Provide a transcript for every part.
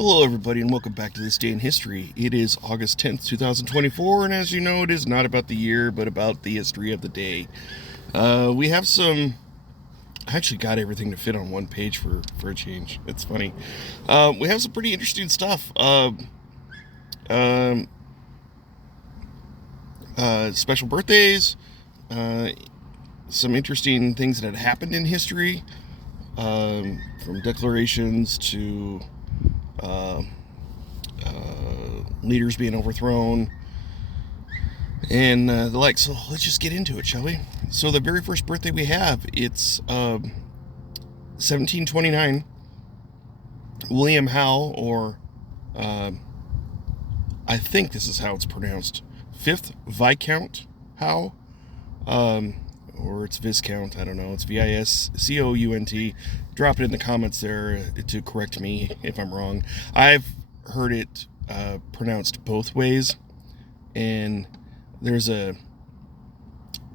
Hello, everybody, and welcome back to This Day in History. It is August 10th, 2024, and as you know, it is not about the year, but about the history of the day. We have some. I actually got everything to fit on one page for a change. It's funny. We have some pretty interesting stuff. Um, Special birthdays, uh, some interesting things that had happened in history, from declarations to uh, leaders being overthrown, and the like. So let's just get into it, shall we? So the very first birthday we have, it's 1729. William Howe, or uh, I think this is how it's pronounced, 5th Viscount Howe, um, or it's Viscount, I don't know. It's Viscount. Drop it in the comments there to correct me if I'm wrong. I've heard it pronounced both ways, and there's a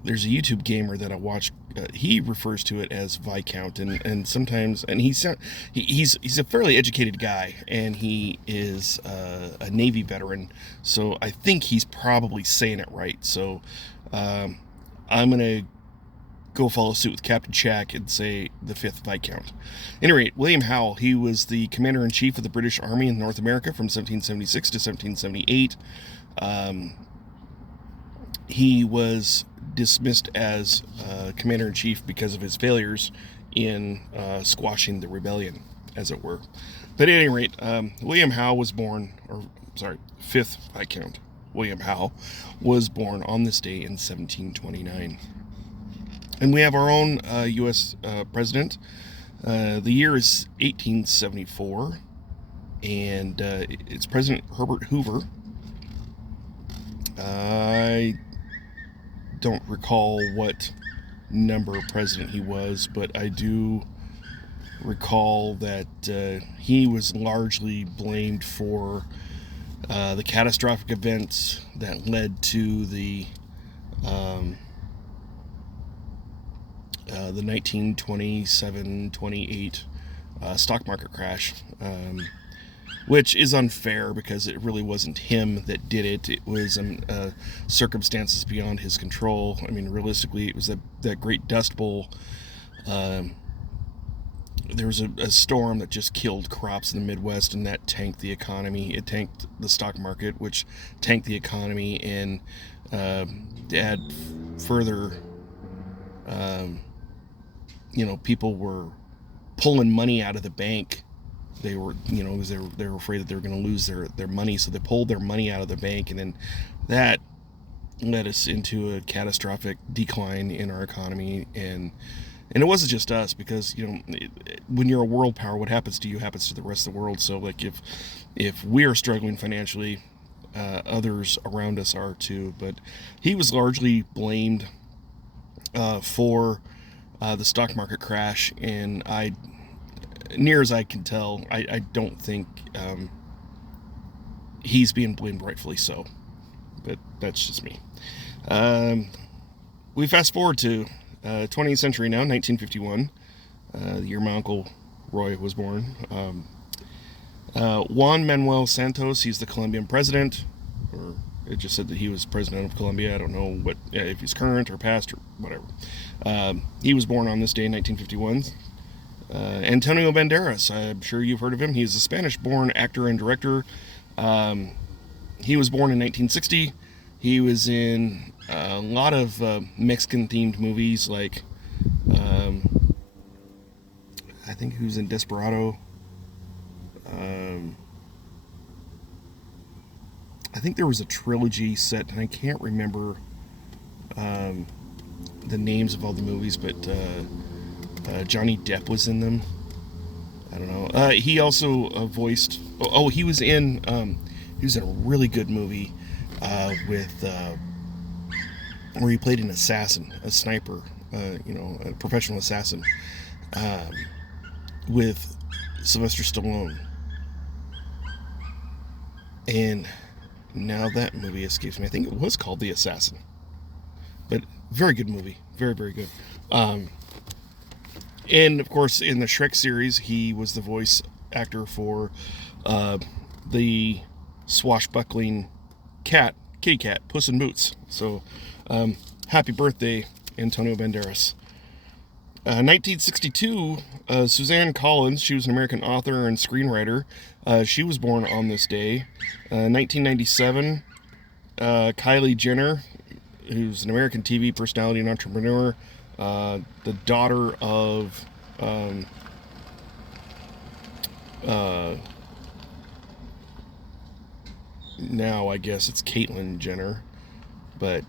YouTube gamer that I watch. He refers to it as Viscount, and sometimes, and he's a fairly educated guy, and he is a Navy veteran, so I think he's probably saying it right. So I'm gonna go follow suit with Captain Shack and say the 5th Viscount. At any rate, William Howe, he was the commander-in-chief of the British Army in North America from 1776 to 1778. He was dismissed as commander-in-chief because of his failures in squashing the rebellion, as it were. But at any rate, William Howe was born, or sorry, 5th Viscount William Howe was born on this day in 1729. And we have our own U.S. President. The year is 1874, and it's President Herbert Hoover. I don't recall what number president he was, but I do recall that he was largely blamed for the catastrophic events that led to the 1927-28 stock market crash, which is unfair because it really wasn't him that did it. It was circumstances beyond his control. I mean, realistically, it was that great Dust Bowl. There was a storm that just killed crops in the Midwest, and that tanked the economy. It tanked the stock market, which tanked the economy, and to add further, people were pulling money out of the bank. They were, because they were afraid that they were going to lose their money, so they pulled their money out of the bank, and then that led us into a catastrophic decline in our economy. And it wasn't just us, because when you're a world power, what happens to you happens to the rest of the world. So like if we are struggling financially, others around us are too. But he was largely blamed for the stock market crash, and near as I can tell, I don't think he's being blamed rightfully so. But that's just me. We fast forward to 20th century now, 1951, the year my Uncle Roy was born. Juan Manuel Santos, he's the Colombian president, or it just said that he was president of Colombia. I don't know if he's current or past or whatever. He was born on this day in 1951. Antonio Banderas, I'm sure you've heard of him. He's a Spanish-born actor and director. He was born in 1960. He was in a lot of Mexican-themed movies, like I think he was in Desperado. I think there was a trilogy set, and I can't remember the names of all the movies, but Johnny Depp was in them. I don't know. He also voiced. He was in. He was in a really good movie with where he played an assassin, a sniper, a professional assassin, with Sylvester Stallone. And now that movie escapes me. I think it was called The Assassin. But very good movie. Very, very good. And of course, in the Shrek series, he was the voice actor for the swashbuckling kitty cat, Puss in Boots. So, happy birthday, Antonio Banderas. 1962, Suzanne Collins, she was an American author and screenwriter. She was born on this day. 1997, Kylie Jenner, who's an American TV personality and entrepreneur, the daughter of now I guess it's Caitlyn Jenner, but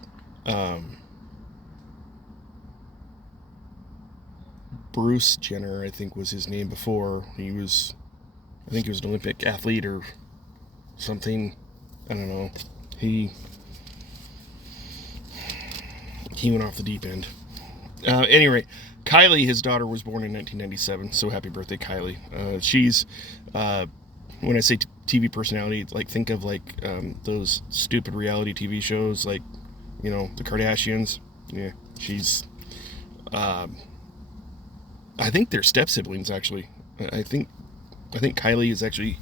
Bruce Jenner, I think, was his name before. I think he was an Olympic athlete or something. I don't know. He went off the deep end. Anyway, Kylie, his daughter, was born in 1997. So happy birthday, Kylie. She's, when I say TV personality, like think of like those stupid reality TV shows, like the Kardashians. Yeah, she's. I think they're step siblings, actually. I think Kylie is actually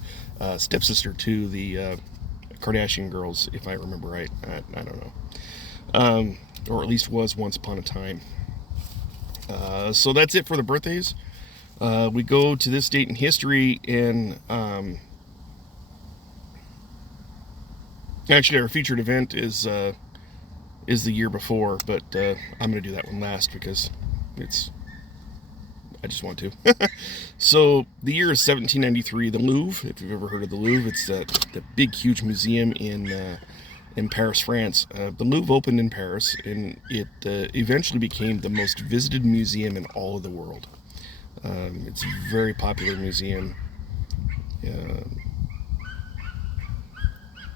stepsister to the Kardashian girls, if I remember right. I don't know. Or at least was once upon a time. So that's it for the birthdays. We go to this date in history, and actually our featured event is the year before, but I'm going to do that one last because I just want to. So the year is 1793. The Louvre, if you've ever heard of the Louvre, it's the big, huge museum in Paris, France. The Louvre opened in Paris, and it eventually became the most visited museum in all of the world. It's a very popular museum.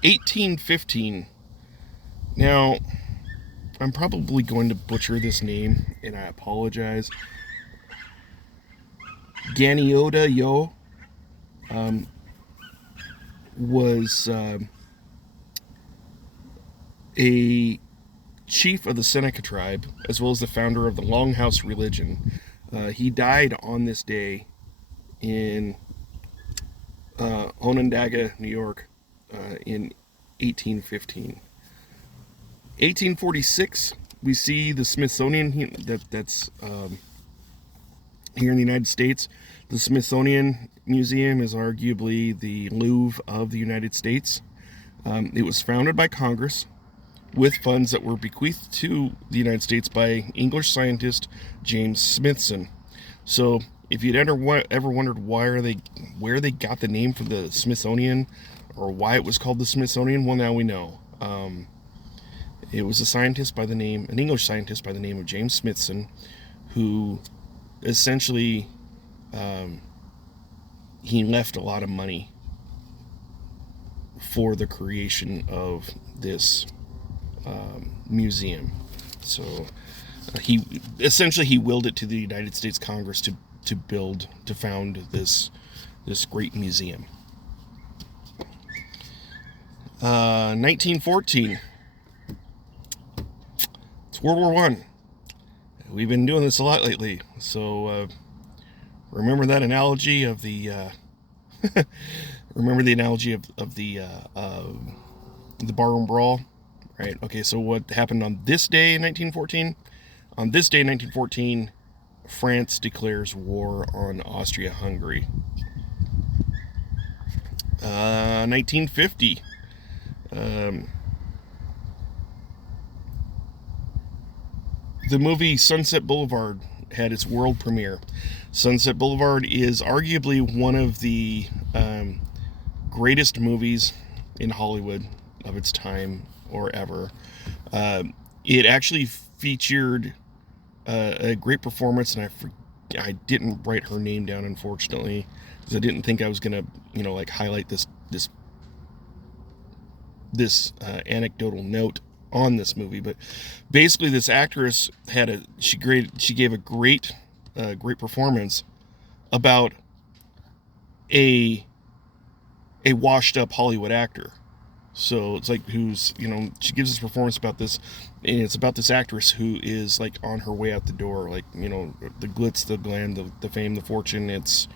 1815. Now, I'm probably going to butcher this name, and I apologize. Ganioda Yo was a chief of the Seneca tribe, as well as the founder of the Longhouse religion. He died on this day in Onondaga, New York, in 1815. 1846, we see the Smithsonian that's here in the United States. The Smithsonian Museum is arguably the Louvre of the United States. It was founded by Congress with funds that were bequeathed to the United States by English scientist James Smithson. So if you'd ever wondered where they got the name for the Smithsonian, or why it was called the Smithsonian, well, now we know. It was an English scientist by the name of James Smithson, who essentially he left a lot of money for the creation of this museum. So he willed it to the United States Congress to found this great museum. 1914. It's World War I. We've been doing this a lot lately, so remember that analogy of the the barroom brawl, right? Okay, so what happened on this day in 1914? On this day in 1914, France declares war on Austria-Hungary. 1950. The movie Sunset Boulevard had its world premiere. Sunset Boulevard is arguably one of the greatest movies in Hollywood of its time or ever. It actually featured a great performance, and I didn't write her name down, unfortunately, because I didn't think I was gonna highlight this anecdotal note on this movie. But basically, this actress she gave a great performance about a washed up Hollywood actor. So it's like she gives this performance about this, and it's about this actress who is like on her way out the door, the glitz, the glam, the fame, the fortune. It's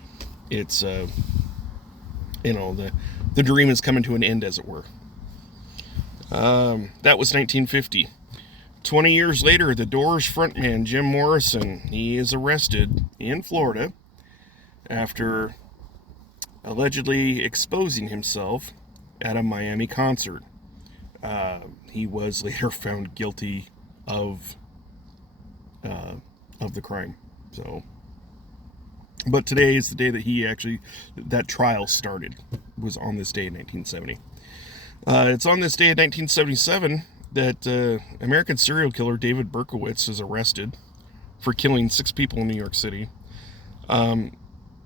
the dream is coming to an end, as it were. That was 1950. 20 years later, the Doors frontman Jim Morrison, he is arrested in Florida after allegedly exposing himself at a Miami concert. He was later found guilty of the crime. So, but today is the day that that trial started. It was on this day in 1970. It's on this day in 1977 that American serial killer David Berkowitz is arrested for killing 6 people in New York City.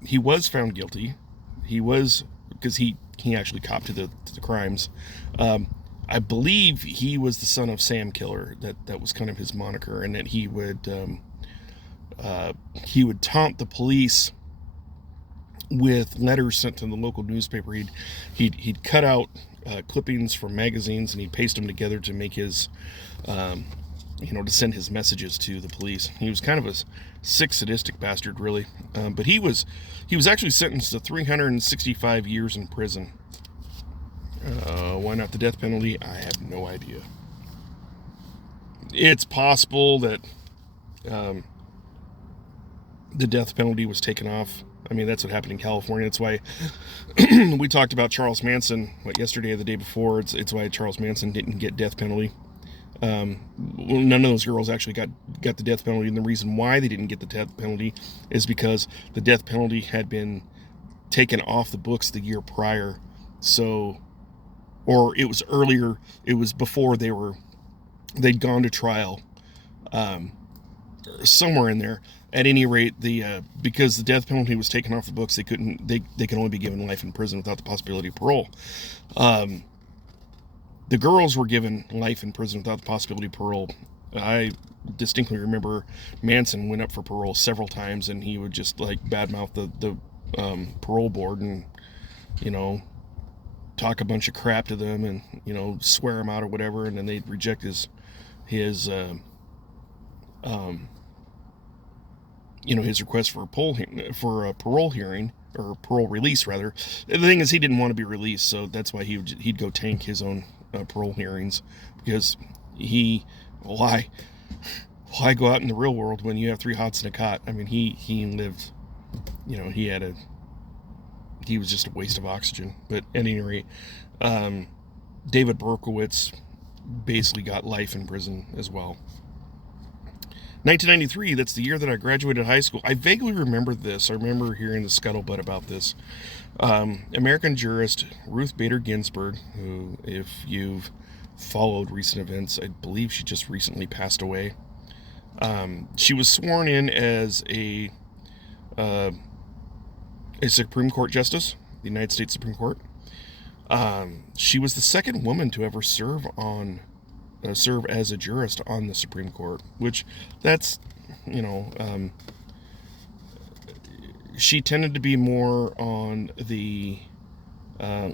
He was found guilty. Because he actually copped to the crimes. I believe he was the son of Sam Killer. That was kind of his moniker, and that he would taunt the police with letters sent to the local newspaper. He'd cut out clippings from magazines, and he'd paste them together to make his to send his messages to the police. He was kind of a sick, sadistic bastard, really. But he was actually sentenced to 365 years in prison. Why not the death penalty? I have no idea. It's possible that the death penalty was taken off. I mean, that's what happened in California. That's why we talked about Charles Manson, yesterday or the day before. It's why Charles Manson didn't get death penalty. None of those girls actually got the death penalty, and the reason why they didn't get the death penalty is because the death penalty had been taken off the books the year prior. So, or it was earlier. It was before they'd gone to trial, somewhere in there. At any rate, because the death penalty was taken off the books, they could only be given life in prison without the possibility of parole. The girls were given life in prison without the possibility of parole. I distinctly remember Manson went up for parole several times, and he would just badmouth the parole board and talk a bunch of crap to them and swear them out or whatever, and then they'd reject his request for a parole hearing, or parole release rather. The thing is, he didn't want to be released, so that's why he'd go tank his own parole hearings, because why go out in the real world when you have 3 hots in a cot? I mean, he lived, he was just a waste of oxygen. But at any rate, David Berkowitz basically got life in prison as well. 1993, that's the year that I graduated high school. I vaguely remember this. I remember hearing the scuttlebutt about this. American jurist Ruth Bader Ginsburg, who, if you've followed recent events, I believe she just recently passed away. She was sworn in as a Supreme Court justice, the United States Supreme Court. She was the second woman to ever serve as a jurist on the Supreme Court, which that's, she tended to be more on the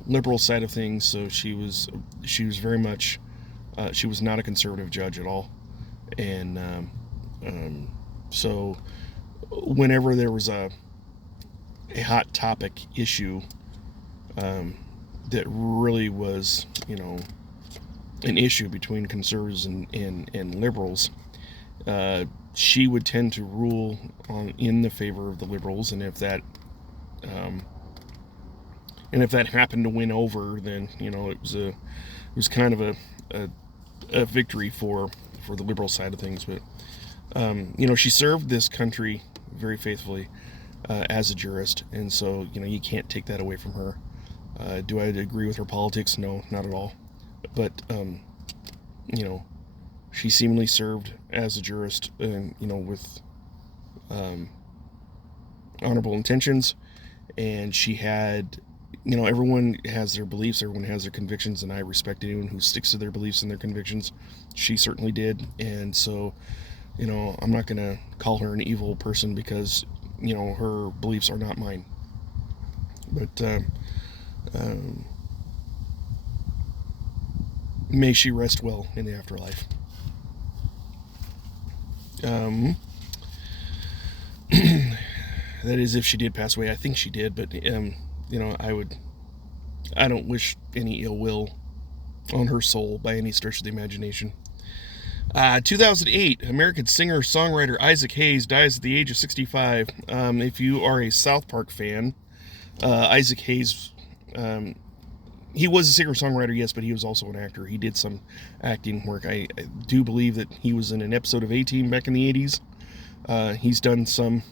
liberal side of things, so she was very much, she was not a conservative judge at all. And so whenever there was a hot topic issue that really was, an issue between conservatives and liberals, she would tend to rule in the favor of the liberals, and if that happened to win over, then it was kind of a victory for the liberal side of things. But she served this country very faithfully as a jurist, and so you can't take that away from her. Do I agree with her politics? No, not at all. But she seemingly served as a jurist, with honorable intentions, and she had, everyone has their beliefs, everyone has their convictions, and I respect anyone who sticks to their beliefs and their convictions. She certainly did, and so, I'm not going to call her an evil person because, her beliefs are not mine. But, may she rest well in the afterlife. That is, if she did pass away. I think she did, but I would I don't wish any ill will on her soul by any stretch of the imagination. 2008, American singer-songwriter Isaac Hayes dies at the age of 65. If you are a South Park fan, Isaac Hayes, he was a singer-songwriter, yes, but he was also an actor. He did some acting work. I do believe that he was in an episode of A-Team back in the 80s. He's done some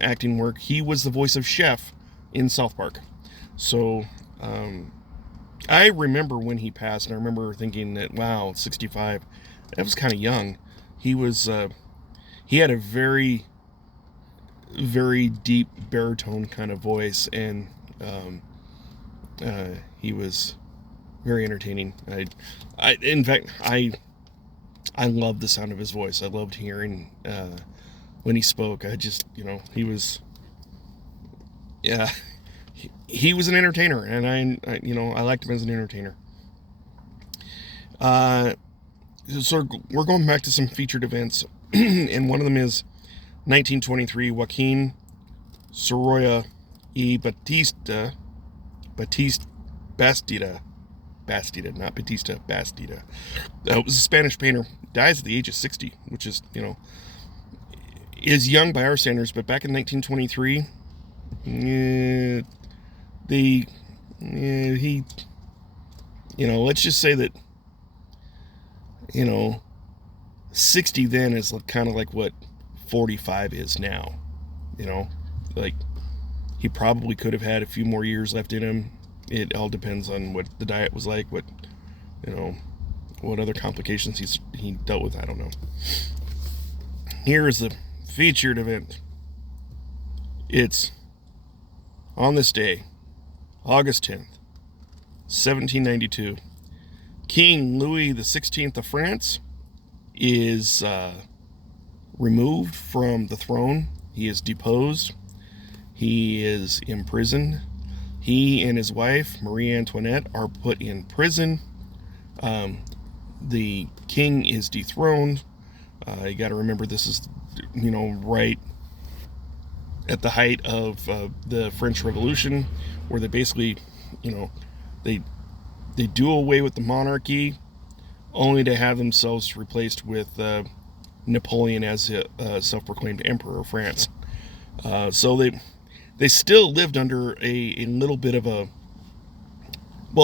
acting work. He was the voice of Chef in South Park. So I remember when he passed, and I remember thinking that, wow, 65, that was kind of young. He had a very, very deep baritone kind of voice, and he was very entertaining. In fact, I loved the sound of his voice. I loved hearing when he spoke. He was, yeah, he was an entertainer, and I liked him as an entertainer. So we're going back to some featured events, and one of them is 1923. Joaquin Sorolla y Bastida, not Batista, Bastida. Was a Spanish painter. Dies at the age of 60, which is, is young by our standards, but back in 1923, let's just say that, 60 then is kind of like what 45 is now. Like, he probably could have had a few more years left in him. It all depends on what the diet was like, what other complications he dealt with. I don't know. Here is the featured event. It's on this day, August 10th, 1792. King Louis XVI of France is removed from the throne. He is deposed. He is imprisoned. He and his wife, Marie Antoinette, are put in prison. The king is dethroned. You got to remember, this is, right at the height of the French Revolution, where they basically, they do away with the monarchy, only to have themselves replaced with Napoleon as a self-proclaimed emperor of France. So they still lived under a little bit of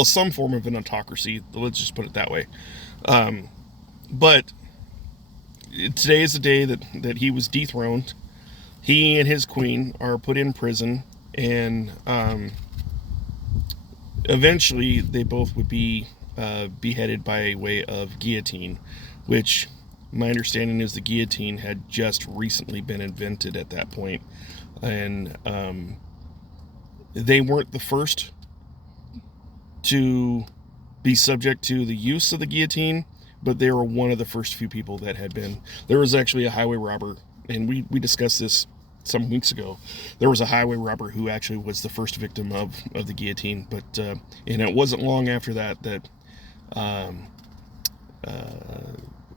some form of an autocracy. Let's just put it that way. But today is the day that he was dethroned. He and his queen are put in prison, and eventually they both would be beheaded by way of guillotine, which my understanding is the guillotine had just recently been invented at that point. And they weren't the first to be subject to the use of the guillotine, but they were one of the first few people that had been. There was actually a highway robber, and we discussed this some weeks ago. There was a highway robber who actually was the first victim of the guillotine, but and it wasn't long after that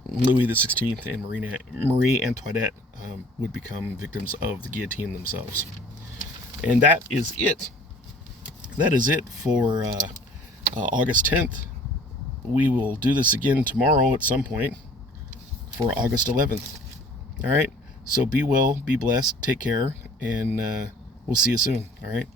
Louis XVI and Marie Antoinette would become victims of the guillotine themselves. And that is it. That is it for August 10th. We will do this again tomorrow at some point for August 11th. All right? So be well, be blessed, take care, and we'll see you soon. All right?